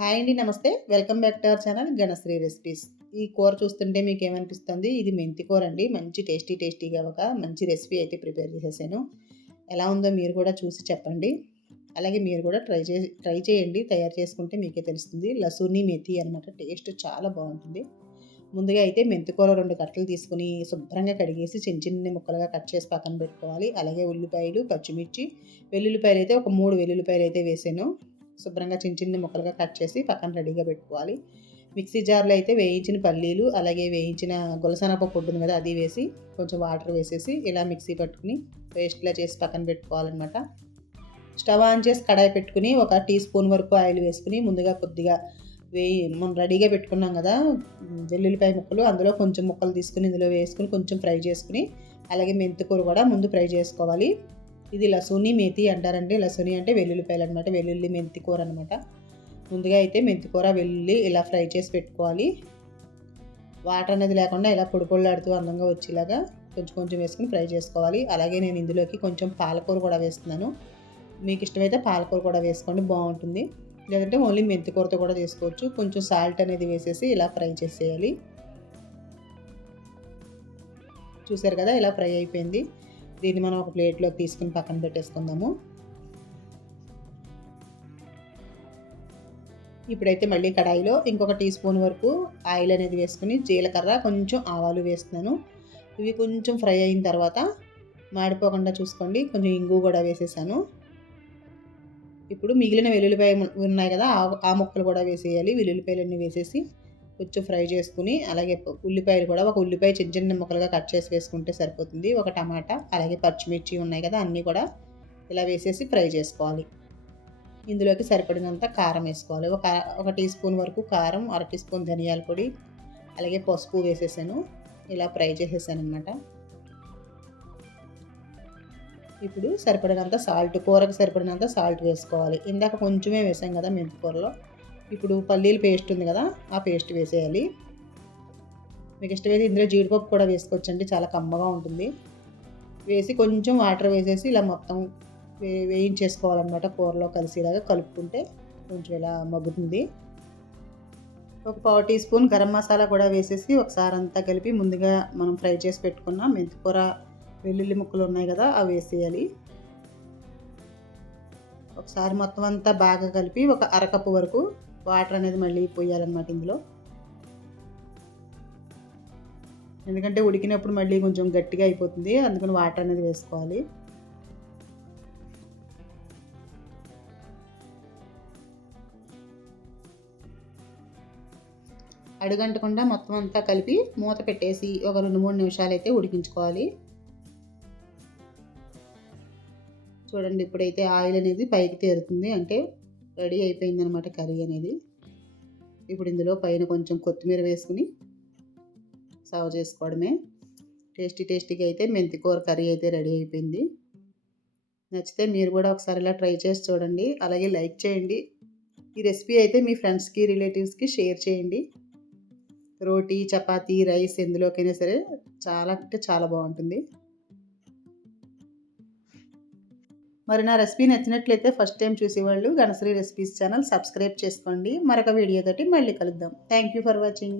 Hi అండి, నమస్తే. Welcome back to our channel Ganasri recipes. ఈ కూర చూస్తుంటే మీకు ఏమనిపిస్తుంది? ఇది మెంతి కూర అండి. మంచి టేస్టీగా ఒక మంచి రెసిపీ అయితే ప్రిపేర్ చేసేసాను. ఎలా ఉందో మీరు కూడా చూసి చెప్పండి. అలాగే మీరు కూడా ట్రై చేయండి. తయారు చేసుకుంటే మీకే తెలుస్తుంది. లసూని మెథి అనమాట. టేస్ట్ చాలా బాగుంటుంది. ముందుగా అయితే మెంతి కూర 2 కట్టలు తీసుకుని శుభ్రంగా కడిగేసి చిన్న చిన్న ముక్కలుగా కట్ చేసి పక్కన పెట్టుకోవాలి. అలాగే ఉల్లిపాయలు, పచ్చిమిర్చి, వెల్లుల్లిపాయలు అయితే ఒక 3 వెల్లుల్లిపాయలు అయితే వేసాను. శుభ్రంగా చిన్న చిన్న ముక్కలుగా కట్ చేసి పక్కన రెడీగా పెట్టుకోవాలి. మిక్సీ జార్లో అయితే వేయించిన పల్లీలు, అలాగే వేయించిన గులసెనగపప్పు ఉంటుంది కదా, అది వేసి కొంచెం వాటర్ వేసేసి ఇలా మిక్సీ పట్టుకుని పేస్ట్లా చేసి పక్కన పెట్టుకోవాలన్నమాట. స్టవ్ ఆన్ చేసి కడాయి పెట్టుకుని 1 టీ స్పూన్ వరకు ఆయిల్ వేసుకుని ముందుగా కొద్దిగా మనం రెడీగా పెట్టుకున్నాం కదా వెల్లుల్లిపాయ ముక్కలు, అందులో కొంచెం ముక్కలు తీసుకుని ఇందులో వేసుకుని కొంచెం ఫ్రై చేసుకుని, అలాగే మెంతికూర కూడా ముందు ఫ్రై చేసుకోవాలి. ఇది లసూని మేతి అంటారండి. లసూని అంటే వెల్లుల్లిపాయలు అనమాట. వెల్లుల్లి మెంతి కూర అనమాట. ముందుగా అయితే మెంతి కూర, వెల్లుల్లి ఇలా ఫ్రై చేసి పెట్టుకోవాలి. వాటర్ అనేది లేకుండా ఇలా పొడి పొడిలాడుతూ అందంగా వచ్చేలాగా కొంచెం కొంచెం వేసుకుని ఫ్రై చేసుకోవాలి. అలాగే నేను ఇందులోకి కొంచెం పాలకూర కూడా వేస్తున్నాను. మీకు ఇష్టమైతే పాలకూర కూడా వేసుకోండి, బాగుంటుంది. లేదంటే ఓన్లీ మెంతి కూరతో కూడా చేసుకోవచ్చు. కొంచెం సాల్ట్ అనేది వేసేసి ఇలా ఫ్రై చేసేయాలి. చూసారు కదా, ఇలా ఫ్రై అయిపోయింది. దీన్ని మనం ఒక ప్లేట్లోకి తీసుకుని పక్కన పెట్టేసుకుందాము. ఇప్పుడైతే మళ్ళీ కడాయిలో ఇంకొక టీ స్పూన్ వరకు ఆయిల్ అనేది వేసుకుని జీలకర్ర, కొంచెం ఆవాలు వేస్తున్నాను. ఇవి కొంచెం ఫ్రై అయిన తర్వాత మాడిపోకుండా చూసుకోండి, కొంచెం ఇంగు కూడా వేసేసాను. ఇప్పుడు మిగిలిన వెల్లుల్లిపాయ ఉన్నాయి కదా, ఆ ముక్కలు కూడా వేసేయాలి. వెల్లుల్లిపాయలన్నీ వేసేసి కొంచెం ఫ్రై చేసుకుని, అలాగే ఉల్లిపాయలు కూడా ఒక ఉల్లిపాయ చిన్న చిన్న ముక్కలుగా కట్ చేసి వేసుకుంటే సరిపోతుంది. ఒక టమాటా, అలాగే పచ్చిమిర్చి ఉన్నాయి కదా, అన్నీ కూడా ఇలా వేసేసి ఫ్రై చేసుకోవాలి. ఇందులోకి సరిపడినంత కారం వేసుకోవాలి. ఒక టీ స్పూన్ వరకు కారం, 1/2 టీ స్పూన్ ధనియాల పొడి, అలాగే పసుపు వేసేసాను. ఇలా ఫ్రై చేసేసాను అనమాట. ఇప్పుడు సరిపడినంత సాల్ట్, కూరకు సరిపడినంత సాల్ట్ వేసుకోవాలి. ఇందాక కొంచెమే వేసాం కదా మెంతి కూరలో. ఇప్పుడు పల్లీల పేస్ట్ ఉంది కదా, ఆ పేస్ట్ వేసేయాలి. మీకు ఇష్టమైతే ఇందులో జీడిపప్పు కూడా వేసుకోవచ్చండి, చాలా కమ్మగా ఉంటుంది. వేసి కొంచెం వాటర్ వేసేసి ఇలా మొత్తం వేయించేసుకోవాలన్నమాట. కూరలో కలిసేలాగా కలుపుకుంటే కొంచెం ఇలా మగ్గుతుంది. ఒక 1/4 టీ స్పూన్ గరం మసాలా కూడా వేసేసి ఒకసారి అంతా కలిపి ముందుగా మనం ఫ్రై చేసి పెట్టుకున్న మెంతికూర, వెల్లుల్లి ముక్కలు ఉన్నాయి కదా, అవి వేసేయాలి. ఒకసారి మొత్తం అంతా బాగా కలిపి ఒక అరకప్పు వరకు వాటర్ అనేది మళ్ళీ పోయాలన్నమాట ఇందులో. ఎందుకంటే ఉడికినప్పుడు మళ్ళీ కొంచెం గట్టిగా అయిపోతుంది, అందుకని వాటర్ అనేది వేసుకోవాలి. అడుగంటకుండా మొత్తం అంతా కలిపి మూత పెట్టేసి ఒక 2-3 నిమిషాలు అయితే ఉడికించుకోవాలి. చూడండి, ఇప్పుడైతే ఆయిల్ అనేది పైకి తేరుతుంది, అంటే రెడీ అయిపోయింది అనమాట కర్రీ అనేది. ఇప్పుడు ఇందులో పైన కొంచెం కొత్తిమీర వేసుకుని సర్వ్ చేసుకోవడమే. టేస్టీగా అయితే మెంతి కూర కర్రీ అయితే రెడీ అయిపోయింది. నచ్చితే మీరు కూడా ఒకసారి ఇలా ట్రై చేసి చూడండి. అలాగే లైక్ చేయండి. ఈ రెసిపీ అయితే మీ ఫ్రెండ్స్కి, రిలేటివ్స్కి షేర్ చేయండి. రోటీ, చపాతీ, రైస్ ఎందులోకైనా సరే చాలా అంటే చాలా బాగుంటుంది. మరి నా రెసిపీ నచ్చినట్లయితే ఫస్ట్ టైం చూసేవాళ్ళు గణశ్రీ రెసిపీస్ ఛానల్ సబ్స్క్రైబ్ చేసుకోండి. మరొక వీడియోతోటి మళ్ళీ కలుద్దాం. Thank you for watching.